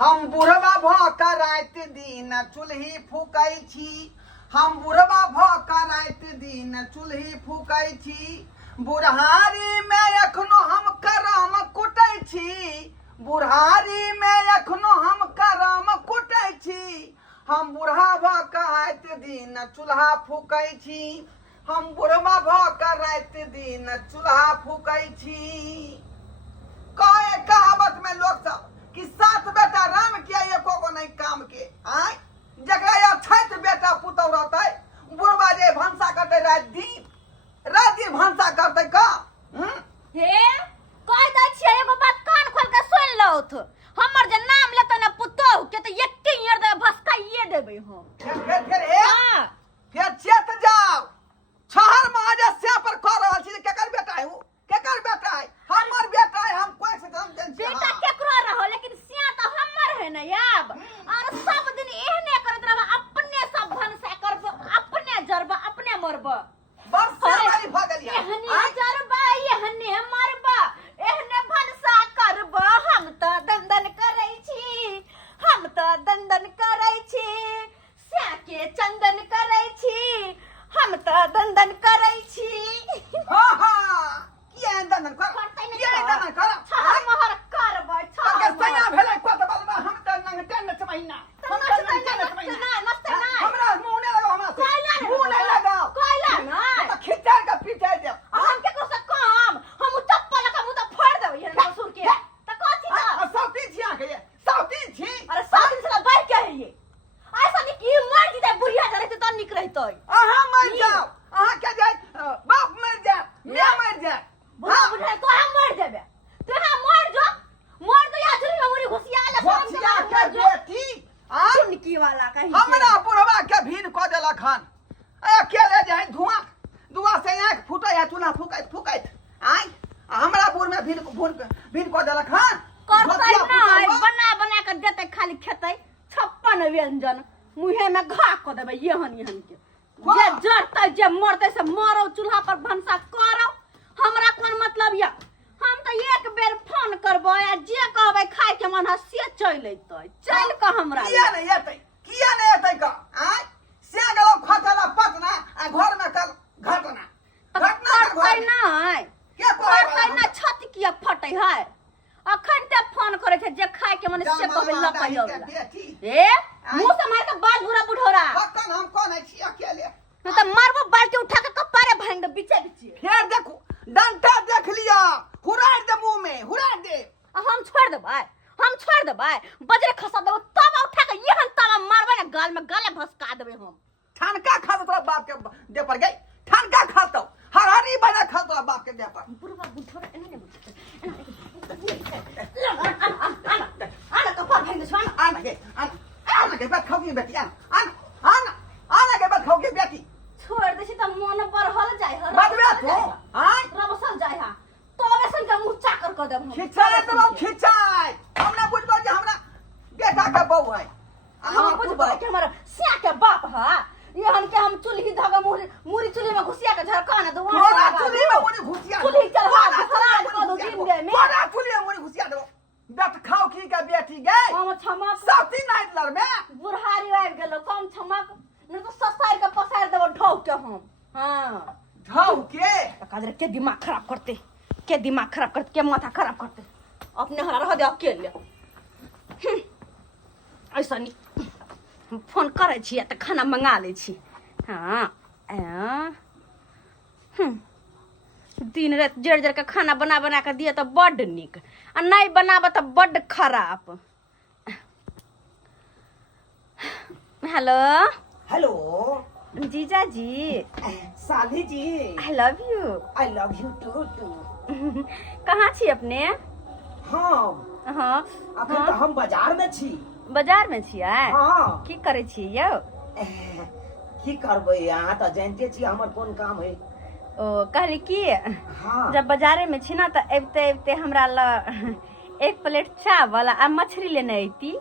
हम बुढ़वा भ का रात दिन चूल्ही फूकै छी। हम बुढ़वा भ का रात दिन चूल्ही फूकै छी। बुढ़ारी में एखनो हम करम कुटै छी। बुढ़ारी में एखनो हम करम कुटै छी। हम बुढ़ा भ का रात दिन चूल्हा फूकै छी। हम बुढ़वा भ का रात दिन चूल्हा फूकै छी। कहे कहावत में लोग सब कि सात बेटा राम के एको गो नहीं काम के। आय जकरा या छठ बेटा पुतौ रहतै बुढ़वा जे भंसा करतै रात दिन भंसा करतै का। हे कह दै छियै एगो बात कान खोल के सुन लौथ। हमर जे नाम लेतै ना पुतोह के त एके ईयर दे भस्काइए देबै हम। फिर फिर चेत जाओ छहर महाजस्या पर कह रहल छी केकर बेटा है। वो केकर बेटा है? हमर बेटा है। हम कोई से हम जन बेटा केकरो रहो लेकिन सिया त हमर है ना याब। और सब दिन एहने करत रहबा अपने सब भनसा करब अपने जरब अपने मरब। बस वाली भगल एहने जरबा एहने मरबा एहने भनसा करब। हम त दंदन करै छी। हम त दंदन करै छी। स्या के चंदन करै छी। हम त दंदन करै छी। हां हां किया दंदन कर किया दंदन कर छहर महर करब के सया भेलै कत बलबा। हम त नंग टन छ महीना हम त नंग टन छ महीना हमरा मुंह ने लगाओ हमरा मुंह नहीं लगाओ कोइला ना त खिचार के पीछे दे। हम के कोसे काम हम चप्पल का मुंह त फोड़ देबै ये ससुर के त कथि ना सौती छिया के सौती छी। अरे सात दिन से बैठ के है ये ऐसा नहीं कि मर जीते बुढ़िया जरे त निक रहतै। अहाँ मर जाओ अहाँ के जाय बाप मर जाए मैं मर जाए बुढ़ा बुढ़ा तो हम मर देबे तो हम मर दो या झुरी में मुरी घुसिया ले घुसिया के बेटी चुनकी वाला कहीं हमरा बुढ़वा के भीन क देलक हन। अकेले जाए धुआं से आंख फूटे है चूल्हा फूकैत आय हमरा बुढ़ में भीन क देलक हन। करतै ना बना बना के देतै खाली खेतै 56 व्यंजन मुहे में घा क देबै यहन के जे जरतै जे मरतै से मरो चूल्हा पर भंसा करो। हमरा कोन मतलब या हम त एक बेर फोन करबै आ जे कहबै खाए के मन हसिए चल अइतै चल के हमरा किया नहीं एतै का आय से गेलो खतरा पटना आ घर में कल घटना करतै नहीं के करतै ना छत किया फटै है। अखन ते फोन करे छै जे खाए के मन से कहबै लपैयो ए मुंह से मार के बाल बुरा बुढ़ोरा हकन हम कोन है छी अकेले न त मारबो बाल्टी उठा के कपारे भांग दे बीचे फिर देखो डंटा देख लिया हुराड़ दे मुंह में हुराड़ दे। हम छोड़ देबै बजरे खसा देबो तब उठा के यहन ताला मारबै ना गाल में गाले भसका देबै हम। ठनका खा तोरा बाप के दे पर गई ठनका खातो हरारी बना खा तोरा बाप के दे पर बुढ़वा बुढ़ोरा एने आना कपार भांग दे छन आना के बात खाओगी बेटी आना के बात खाओगी बेटी छोड़ दे छी त मन पर हल जाय हर बदबे तू हां रबसल जाय हा तबे सन के मुंह चाकर क देब हम खिचाय हमरा बुझबो जे हमरा बेटा के बहू है। हम बुझबै कि हमर सिया के बाप हा यहन के हम चुल्ही धागा मुरी चुल्ही में घुसिया के झरका ना दो तोरा चुल्ही में मुरी घुसिया चुल्ही चढ़ा खराब क दो दिन दे में तोरा चुल्ही में मुरी घुसिया दो बेट खाओ की के बेटी गई हम क्षमा साथी नाइट लड़ में बुढ़ारी आबि गेलो कम क्षमा न तो ससार के पसार देबो ढौक के हम हां ढौक के कादरे के दिमाग खराब करते के माथा खराब करते अपने हरा रह दे अकेले ऐसा नहीं फोन करे छी त खाना मंगा ले छी। हां दिन रात जड़ के खाना बना के दिए तो बड़ निक आ नहीं बनाब तो बड़ खराब। हेलो जीजा जी साली जी आई लव यू टू कहाँ छी अपने? हाँ अखन तो हम बाजार में छी। बाजार में छियै? हाँ की करे छी यौ? की करबै यहाँ तो जानते छी हमर कोन काम है। ओ कहली की हाँ जब बाजारे में छी ना तो एबते हमरा ल एक प्लेट चावल आ मछली लेने अइती।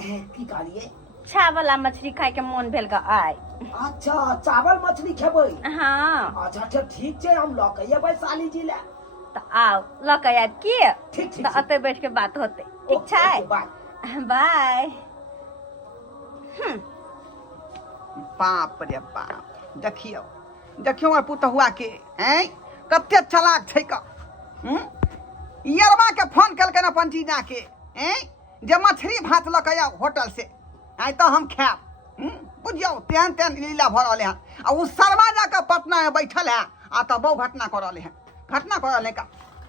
की कहलिए? चावल आ मछली खाए के मन भेल का आय। अच्छा चावल मछली खेबै? हाँ अच्छा ठीक छै हम ल के एबै साली जी ले। तो आओ ल के आब की ठीक तो अते बैठ के बात होते ठीक छै। बाय। बाप रे बाप, देखियो देखियो हमर पुतहुआ के हैं कते चालाक छै का। यरवा के फोन कलकै न अपन जीजा के हैं जे मछली भात लऽ के आउ होटल से, आइ तो हम खाएब। बुझियो तेहन तेहन लीला भऽ रहले हन। आ उ शर्मा जाके पटना में बैठल है आ तो बहु घटना कर रहले हैं, घटना कर रहले का।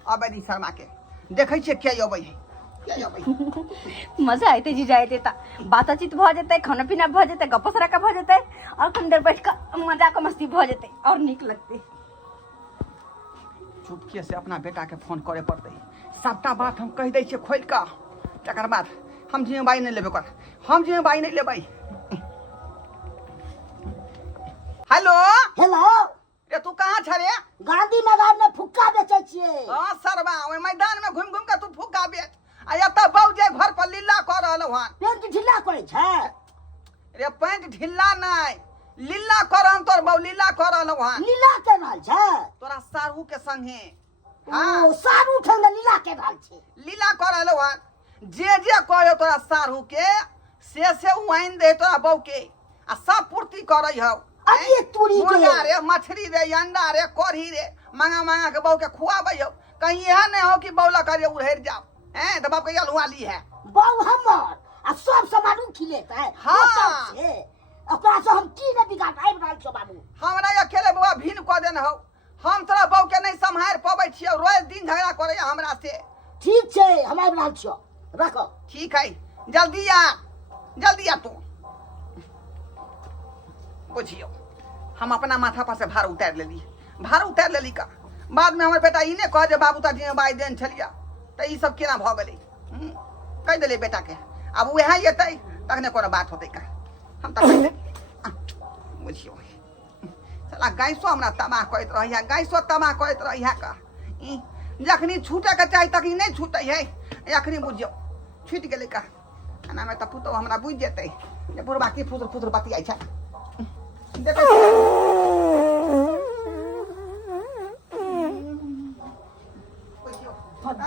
अबे दी शर्मा के देखै छियै के अबै है, के अबै है। मजा आते जीजा आते ता बातचीत भ जेतै, खाना पीना भ जेतै, गप्प सड़का भ जेतै और कनी देर बैठ के मजा के मस्ती भ जेतै और नीक लगतै। चुपके से अपना बेटा के फोन करे पड़तै, सबटा बात हम कह दै छियै खोल कऽ। तकर बाद हम जिम्मेवारी नहीं लेबै, हम जिम्मेवारी नहीं लेबै। हेलो हेलो, रे तू कहाँ छ रे? गांधी मैदान में फुक्का बेचे छिए। हां सरवा, ओइ मैदान में घूम घूम के तू फुक्का बेच आ एत बाऊ जे घर पर लीला कर रहल हन। पेंट ढीला करे छै रे पैंट ढिल्ला नहीं, लीला कर हम तोर बाऊ लीला कर रहल हन। लीला के रहल छै। तोरा सारू के संगे ओ सारू ठंग लीला के रहल छै। लीला कर रहल हन। जे कहो तोरा सारू के से वाइन दे तोरा बाऊ के आ सब पूर्ति करई हौ। अरे तूरी के मुर्गा रे, मछली रे, अंडा रे, कढ़ी रे, मांगा मांगा के बाऊ के खुआबै हौ। कहीं यह नहीं हो कि बौला करिए उड़ेर जाओ हैं तो बाप के अलुआ ली है। बाऊ हमर आ सब सामान खिलेत है। हाँ। ओकरा से हम की न बिगाड़ आबि रहल छौ बाबू। हमरा अकेले बउआ भीन क देन हौ। हम तोरा बाऊ के नहीं संभार पबै छियै, रोज दिन झगड़ा करे हमरा से। ठीक छै, हम आबि रहल छियौ, रखो। ठीक है, जल्दी आ, जल्दी आ तू। बुझियो हम अपना माथा पर से भार उतार लेली, भार उतार लेली का। बाद में हमर बेटा ई ने कह जे बाबू ता जिम्मेवारी देन छलिया त ई सब केना भ गेलै। कह देले बेटा के अब वह एतै तखने कोनो बात होतै का। हम त कह दे बुझियो साला गाइसो हमरा तबाह करैत रहैया, गाइसो तबाह करैत रहैया का। ई जखनी छूटे के चाही तखनी नहीं छूटै है, अखनी बुझियो छूट गेलै का। खाना में त पुतो हमरा बुझ जेतै जे बुढ़बा की फुसर फुसर बतियाइ छै। देखै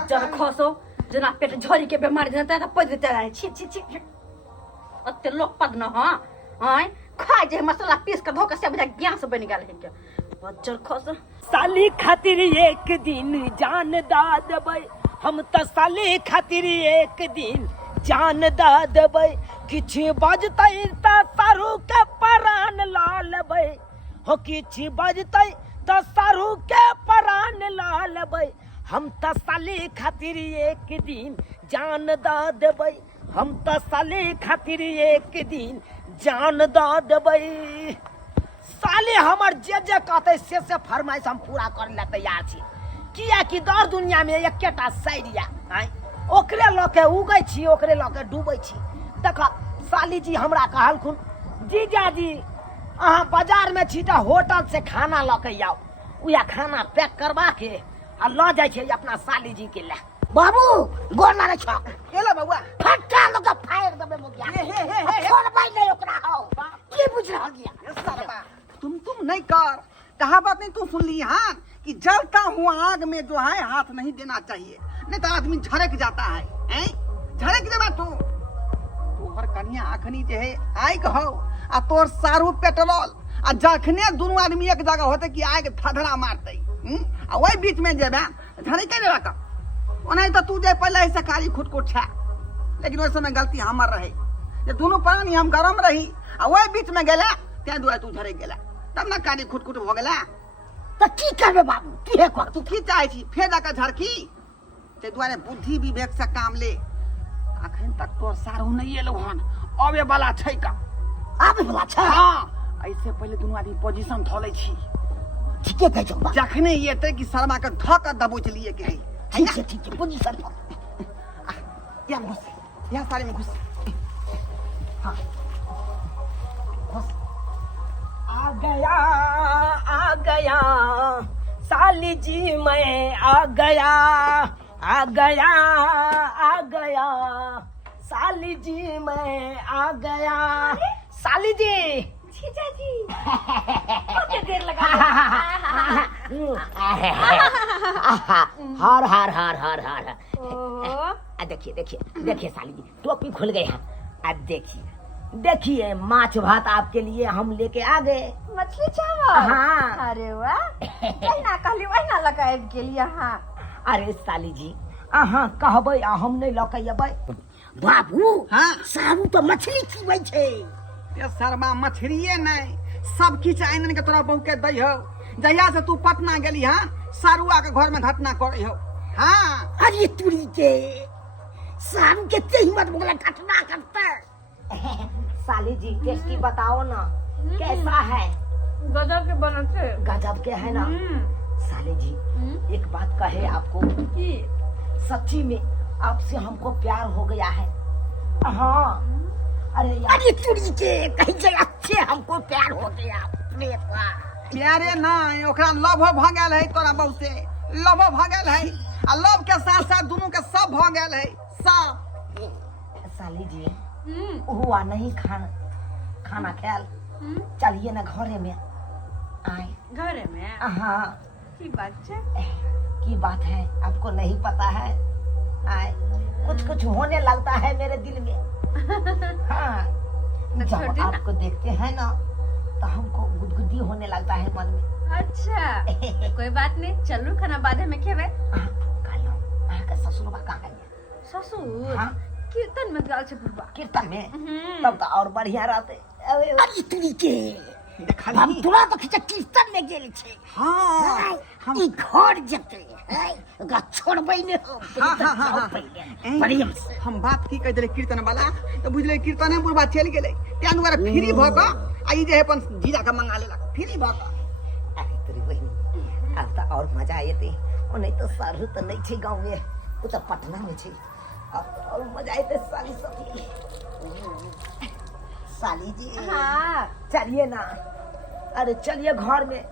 जर खसो जना पेट झोरी के बीमारी जनता त पद देते रहे। छी छी छी अते लोग पद न हां हां खा जे मसाला पीस के धो के से बुझा गैस बन गेल है के बच्चर खसो। साली खातिर एक दिन जान दा देबै, हम त साली खातिर एक दिन जान दा देबै। किछ बजतै त सारू के प्राण ला लेबै, हो किछ बजतै त सारू के प्राण ला लेबै। हम त साली खातिर एक दिन जान दा देबै, हम त साली खातिर एक दिन जान दा देबै। साले हमर जे कहते से फरमाइश हम पूरा करे ला तैयार छी। किया कि दर दुनिया में एकेटा सैरिया है, ओकरे ल के उगै छी, ओकरे ल के डूबै छी। देख साली जी हमरा कहलखुन जीजा जी अहाँ बाजार में छी त होटल से खाना ल के आओ, उया खाना पैक करवा के आ ल जाय छै अपना साली जी के ले। बाबू गोर मारे छ एला बउआ फटका लोग फायर दबे मुगिया। छोड़बै नहीं ओकरा हो की बुझ रहल गिया। सरवा तुम नहीं कर, कहावत नहीं तू सुन ली हाँ कि जलता हुआ आग में जो है हाथ नहीं देना चाहिए, नहीं तो आदमी झड़क जाता है। हैं झड़क देबा तू तोहर कन्या अखनी जे है आग हो आ तोर सारू पेट्रोल आ जखने दोनों आदमी एक जगह होते कि आग थधरा मारते आ वही बीच में जेबे झड़क के देबा का। ओना तो तू जे पहले से कारी खुटकुट छा, लेकिन ओइ समय गलती हमर रहे जे दोनों प्राणी हम गरम रही आ वही बीच में गेला त्या दुआ तू झड़क गेला, तब ना कारी खुटकुट हो गेला। त की करबे बाबू की है को तू की चाहे छी फेर जाकर झड़की ते दुआरे बुद्धि विवेक से काम ले। अखन तक तोर सारू नहीं एलो हन, अबे वाला छै का। आबे वाला छ। हां ऐसे पहले दोनों आदमी पोजीशन धोले छी, ठीके कह छौ। जखने एते कि शर्मा के धक दबोच लिए के है। ठीक है पोजीशन पर या घुस, या साड़ी में घुस। हां घुस। आ गया साली जी मैं आ गया, आ गया आ गया साली जी मैं आ गया। साली जी जीजा जी कितने देर लगा। हार हार हार हार हार। ओहो देखिए देखिए देखिए साली जी, टोपी खुल गई है। अब देखिए देखिए, माछ भात आपके लिए हम लेके आ गए। मछली चावल। हाँ। अरे वाह, वहीना कहली वहीना लगाएब के लिए। हाँ अरे साली जी, अहाँ कहबै आ हम नहीं लौकेबै। बाबू हाँ सारू तो मछली खीबै छे। ये शर्मा मछरिये नहीं, सब किछ आइन के तोरा बहू के दै हो। जहिया से तू पटना गेली हाँ, सारुआ के घर में घटना करे हो। हाँ अरे तुरी के सारू के ते हिम्मत बोला घटना करता। साली जी टेस्टी बताओ ना, कैसा है? गजब के बनते। गजब के है ना। साली जी एक बात कहे आपको, सच्ची में आपसे हमको प्यार हो गया है। हाँ अरे यार, अरे तुरी के कहीं से अच्छे हमको प्यार हो गया। अपने प्यारे नहीं, ओकरा लव भ गेल है तोरा बहू से, लव भ गेल है। आ लव के साथ साथ दोनों के सब भ गेल है सब। साली जी हुआ नहीं खाना ख्याल, चलिए ना घरे में आए। घरे में हाँ की बात है? की बात है, आपको नहीं पता है? आए कुछ कुछ होने लगता है मेरे दिल में। हाँ जब आपको देखते हैं ना तो हमको गुदगुदी होने लगता है मन में। अच्छा कोई बात नहीं, चलो खाना बादे में खेबे। ससुरबा कहाँ है? ससुर हाँ? कीर्तन में गल छे बुढ़बा। कीर्तन में? तब तो और बढ़िया रहते। अरे तुरी के देखा हम तोरा तो खिचा कीर्तन में गेल छे। हाँ हम ई घर जते है ओकरा छोड़बै ने हम। हाँ प्रेम से हम बात की कह दिले कीर्तन वाला, तो बुझले कीर्तने बुढ़बा चल गेले, त्या दुआरे फ्री भ क आ ई जे अपन जीजा के मंगा लेलक फ्री भ क। अरे तेरी बहनी, अब तो और मजा आए थे। और नहीं तो सारू तो नहीं छे गाँव में, वो तो पटना में छे। अब तो और मजा आए थे साली सखी। साली जी हाँ चलिए ना, अरे चलिए घर में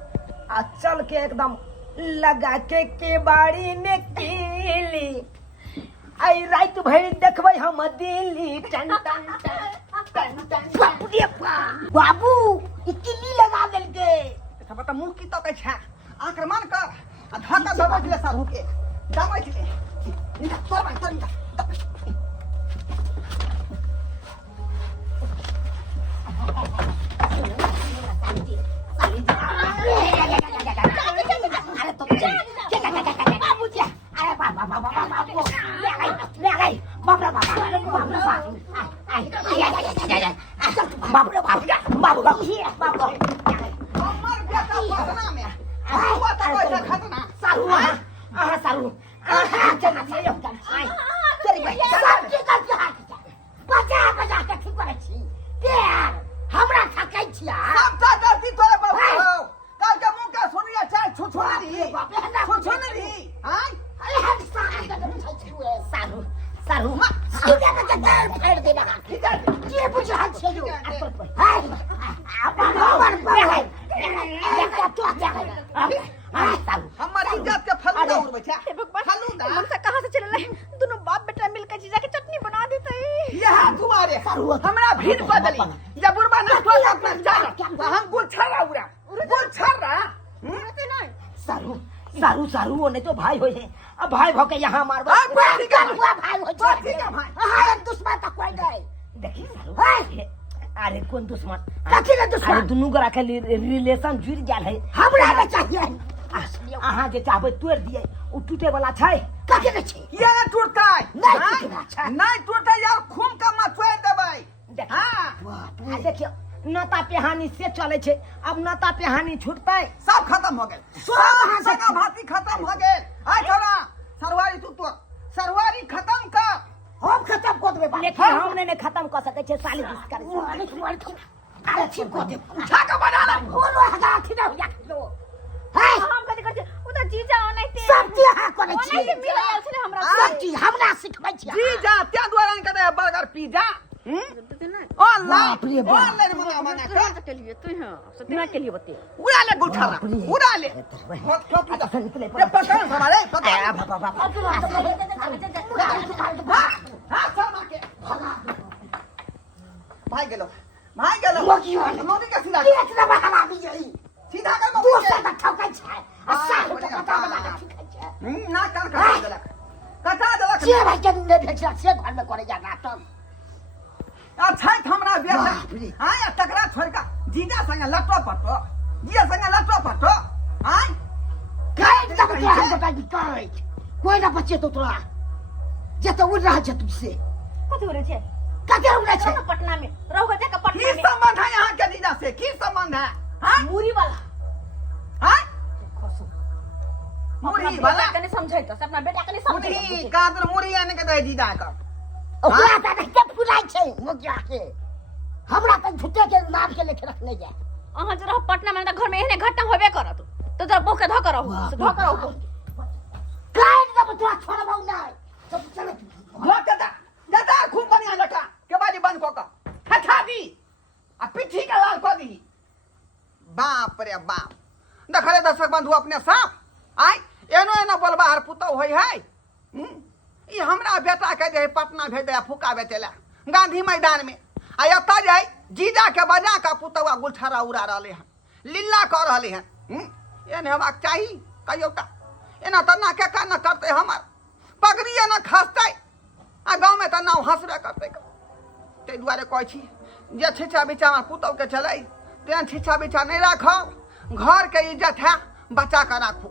आ चल के एकदम लगा के केबाड़ी में कीली, आई रात भर देखबै हम दिल्ली टन टन टन टन टन। बाबू रे बाबू ई किल्ली लगा देल के। अच्छा बता मुंह की तो छै, आक्रमण कर आ धक्का दबाइ दिले सारू के, दबाइ दिले इनका तोर हमर बेटा पटना में हुआ तो कोई खतना सारू आहा सारू चल तेरी बहन सब के करके हाथ बजा बजा के ठीक करे छी। प्यार हमरा थकै छिया। सब तो गलती तोरे बाबू हो, कल के मुंह के सुनिए चाहे छुछुनरी छुछुनरी। हां अरे हम सारू के बुझै छी। सारू सारू सीधे के जगह फेर दे ना। के बुझा छी जो हाय अपन हमर पर देखा तो देख। सारू हमर इज्जत के फलूदा उड़बै छै। हे भगवान, फलूदा हमसे कहाँ से चले रहे? दोनों बाप बेटा मिलकर जीजा की चटनी बना देते। यह तुम्हारे हमरा भीड़ बदली जब बुढ़बा ना तो अपना जाना तो हम गुलछर्रा उड़ा गुलछर्रा। सारू सारू सारू वो नहीं तो भाई होए हैं। अब भाई भौ के यहाँ मारबा। ठीक है हुआ भाई हो तो ठीक है भाई। हां दुश्मन तक कोई नहीं। देखिए सारू, हाय अरे कौन दुश्मन? कथी ले दुश्मन? अरे दुनू गोरा के रिलेशन जुड़ गेल है। हमरा नहीं चाहिए। अहाँ जे चाहबै तोड़ दिए, उ टूटे वाला छै। कथी ले छी? ये टूटतै नहीं टूटना छै। नहीं टूटतै यार, खून का मचोड़ देबै। हां देखियो, नाता पेहानी से चले छे, अब नाता पेहानी छूटतै। सब खत्म हो गेल, सब सगा भाती खत्म हो गेल। आय छोरा सरवारी तू तो सरवारी खत्म कर। हम खत्म कर देबै। लेकिन हम नहीं खत्म कर सकै छे साली जिसकर। अरे ठीक कर दे। छाका बना ला बोलो हगा खिना हो जा लो। हाय हम कथी करते? उ त जीजा ओनैते सब चीज हाँ करे छी। ओनैते मिल आयल छले हमरा सब चीज हमरा सिखबै छी। जी जा त्या द्वारा ने कहते बर्गर पिज्जा। से। ऑनलाइन ऑनलाइन मंगा कर के लिए तू हां सतना के लिए बते। उड़ा ले गुलछर्रा उड़ा ले। ये पकड़ हमारे पकड़। हां शर्मा के भाई गेलो मोदी के सीधा इतना बहाना भी यही। सीधा कर तू मोदी से ठकै छै। अच्छा बता बता ठीक है। ना कर देलक कथा देलक देख से भाई के ने भेजला से घर में करे जाना तब अच्छा हमरा बेटा बाप रे। हां या तकरा छोड़ का जीजा संग लटो पटो जीजा संग लटो पटो हां काय तब तो हम बता दी काय कोई ना बच्चे तो तोरा जे तो उड़ रहा है तुझसे कथी हो रे छे कते उड़ रहो छे ना पटना में रहो जाके की पटना में संबंध है यहाँ के जीजा से की संबंध है हां मुरी वाला हां खसो मुरी वाला कने समझाई तो अपना बेटा कने मुरी समझाई कादर मुरी आने के दे जीजा का ओकरा त के फुलाइ छे मुखिया के हमरा त झुटे के नाम के लेके रखने जा अहाँ जे रहो पटना में त घर में एहने घटना होबे करत तो जब बोके धक रहो धक रहो काय तब तोरा छोड़बौ नहीं सब चल लोग के दादा खूब बढ़िया लटा के बाजी बंद को का खा दी आ पिठी का लाल को दी बाप रे बाप देखले दर्शक बंधु अपने साफ आई एनो एनो बोलबा हर पुतो होई है ई हमरा बेटा के जे पटना भेज दे फुका बेचेला गांधी मैदान में आ एता जाय जीजा के बजा का पुतवा गुलछरा उड़ा रहले हैं लीला कर रहले हैं एने हमाक चाही कहियोटा एना तना के का न करते हमर पगड़िए न खसते आ गांव में त नाव हंसबे करते ते दुआरे कहै छी जे छिछा बिछा में पुतौ के चलै तेन छिछा बिछा नहीं राखब घर के इज्जत है बचा कर राखू